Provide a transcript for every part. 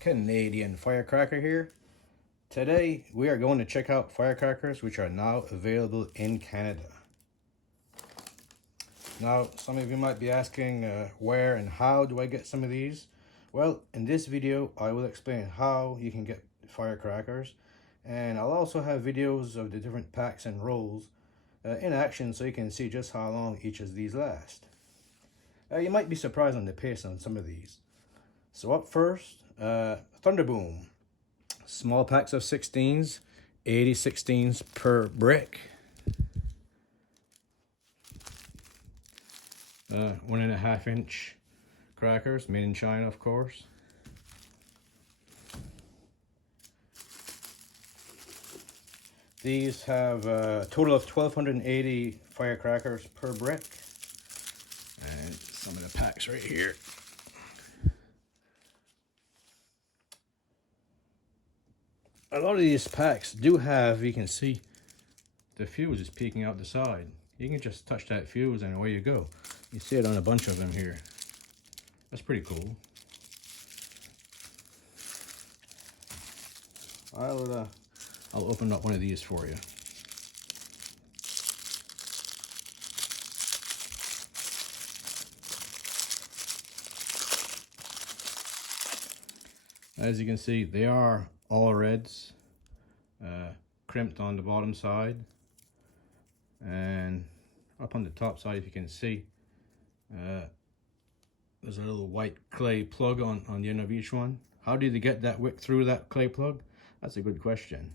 Canadian Firecracker here. Today we are going to check out firecrackers which are now available in Canada. Now some of you might be asking where and how do I get some of these? Well, in this video I will explain how you can get firecrackers, and I'll also have videos of the different packs and rolls in action so you can see just how long each of these last. You might be surprised on the pace on some of these. So up first, Thunder Boom. Small packs of 16s, 80 16s per brick. 1.5 inch crackers, made in China, of course. These have a total of 1,280 firecrackers per brick. And some of the packs right here. A lot of these packs do have, you can see, the fuse is peeking out the side. You can just touch that fuse and away you go. You see it on a bunch of them here. That's pretty cool. I'll open up one of these for you. As you can see, they are all reds, crimped on the bottom side, and up on the top side, if you can see, there's a little white clay plug on the end of each one. How did they get that wick through that clay plug? That's a good question.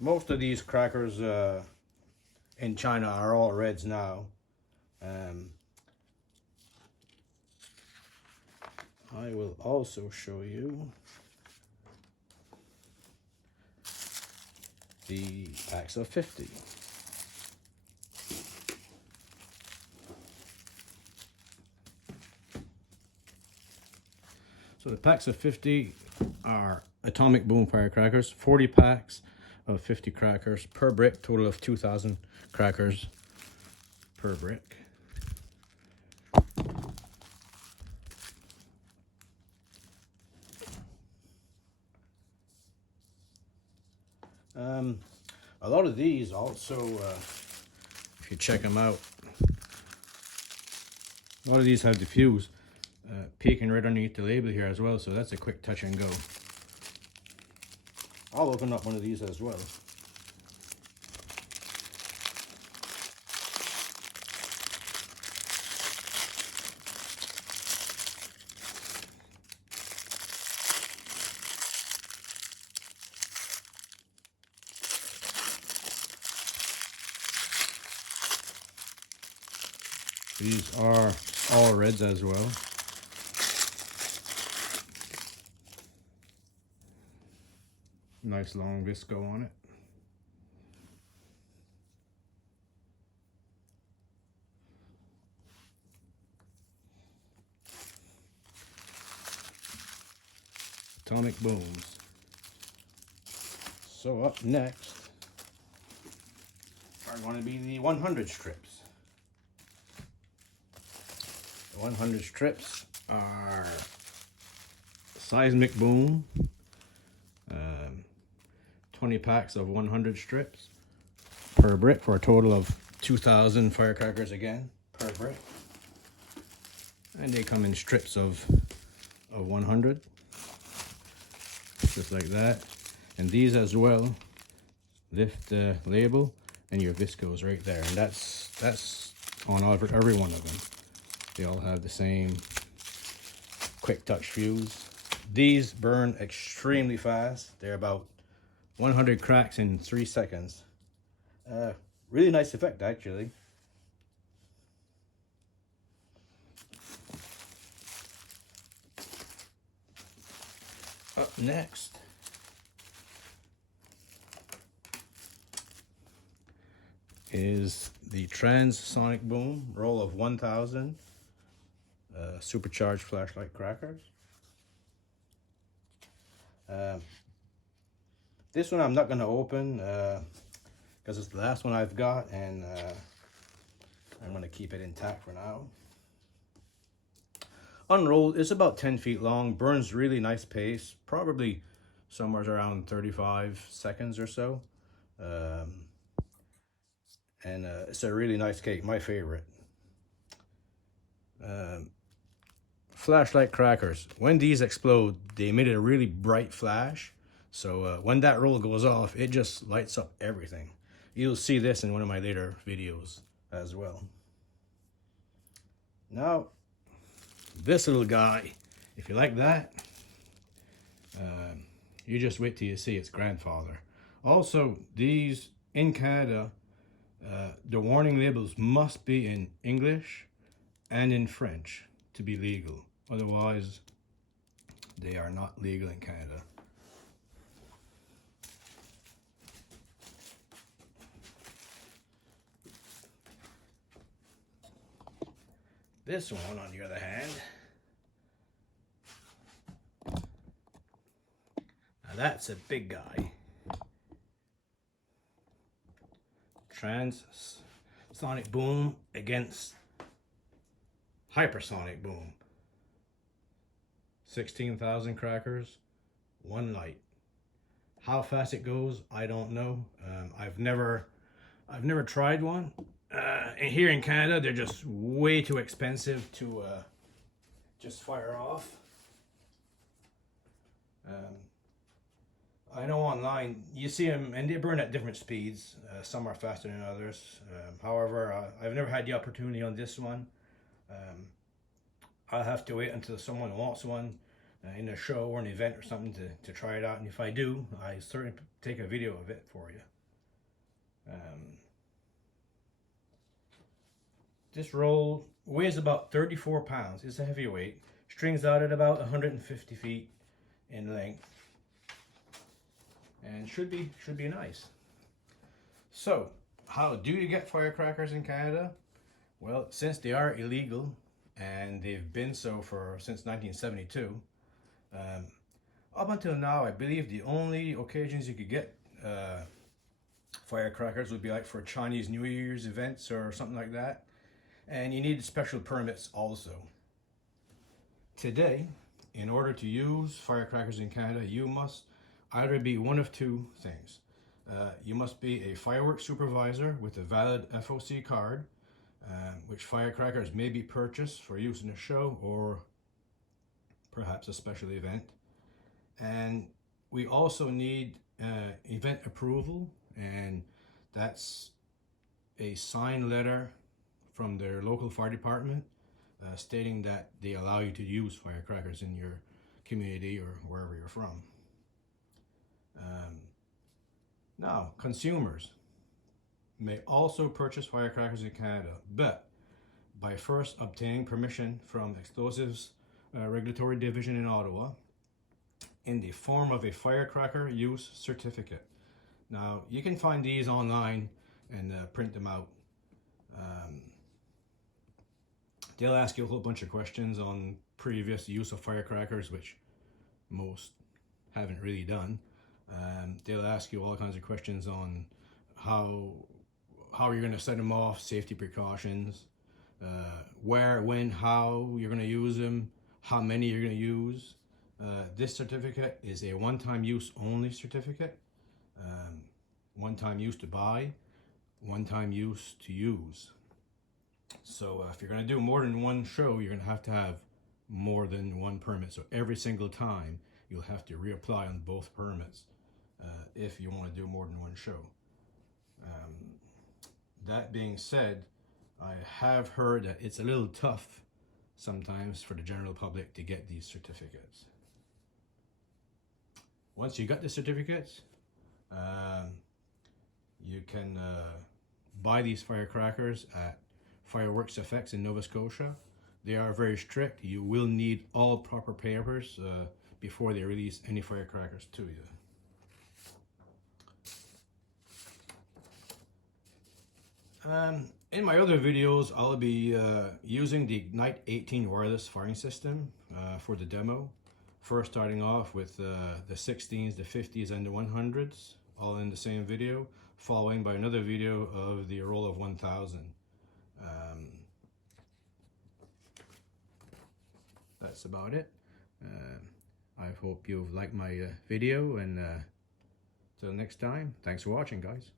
Most of these crackers in China are all reds now. I will also show you the packs of 50. So the packs of 50 are Atomic Boom firecrackers, 40 packs of 50 crackers per brick, total of 2,000 crackers per brick. A lot of these also, if you check them out, a lot of these have the fuse peeking right underneath the label here as well, so that's a quick touch and go. I'll open up one of these as well. These are all reds as well. Nice long visco on it. Atomic Booms. So up next are going to be the 100 strips. The 100 strips are Seismic Boom, 20 packs of 100 strips per brick for a total of 2,000 firecrackers again per brick. And they come in strips of 100, just like that. And these as well, lift the label and your visco's right there. And that's on every one of them. They all have the same quick touch fuse. These burn extremely fast. They're about 100 cracks in 3 seconds. Really nice effect, actually. Up next is the Sonic Boom roll of 1,000 supercharged flashlight crackers. This one I'm not going to open because it's the last one I've got, and I'm going to keep it intact for now. Unrolled, it's about 10 feet long, burns really nice pace, probably somewhere around 35 seconds or so. And it's a really nice cake, my favorite. Flashlight crackers. When these explode, they emit a really bright flash. So when that roll goes off, it just lights up everything. You'll see this in one of my later videos as well. Now, this little guy, if you like that, you just wait till you see its grandfather. Also, these in Canada, the warning labels must be in English and in French to be legal. Otherwise, they are not legal in Canada. This one, on the other hand, now that's a big guy. Sonic Boom against Hypersonic Boom. 16,000 crackers, one light. How fast it goes, I don't know. I've never tried one. Here in Canada, they're just way too expensive to just fire off. I know online you see them and they burn at different speeds. Some are faster than others. However, I've never had the opportunity on this one. I'll have to wait until someone wants one in a show or an event or something to try it out. And if I do, I certainly take a video of it for you. This roll weighs about 34 pounds. It's a heavyweight. Strings out at about 150 feet in length. And should be nice. So, how do you get firecrackers in Canada? Well, since they are illegal, and they've been so since 1972, up until now, I believe the only occasions you could get firecrackers would be like for Chinese New Year's events or something like that. And you need special permits also. Today, in order to use firecrackers in Canada, you must either be one of two things. You must be a fireworks supervisor with a valid FOC card, which firecrackers may be purchased for use in a show or perhaps a special event. And we also need event approval, and that's a signed letter from their local fire department stating that they allow you to use firecrackers in your community or wherever you're from. Now, consumers may also purchase firecrackers in Canada, but by first obtaining permission from Explosives Regulatory Division in Ottawa in the form of a firecracker use certificate. Now, you can find these online and print them out. They'll ask you a whole bunch of questions on previous use of firecrackers, which most haven't really done. They'll ask you all kinds of questions on how you're going to set them off, safety precautions, where, when, how you're going to use them, how many you're going to use. This certificate is a one-time use only certificate. One-time use to buy, one-time use to use. So if you're going to do more than one show, you're going to have more than one permit. So every single time you'll have to reapply on both permits if you want to do more than one show. That being said, I have heard that it's a little tough sometimes for the general public to get these certificates. Once you got the certificates, you can buy these firecrackers at Fireworks Effects in Nova Scotia. They are very strict. You will need all proper papers before they release any firecrackers to you. In my other videos, I'll be using the Ignite 18 wireless firing system for the demo. First starting off with the 16s, the 50s, and the 100s, all in the same video, following by another video of the roll of 1000. that's about it. I hope you've liked my video, and till next time, thanks for watching, guys.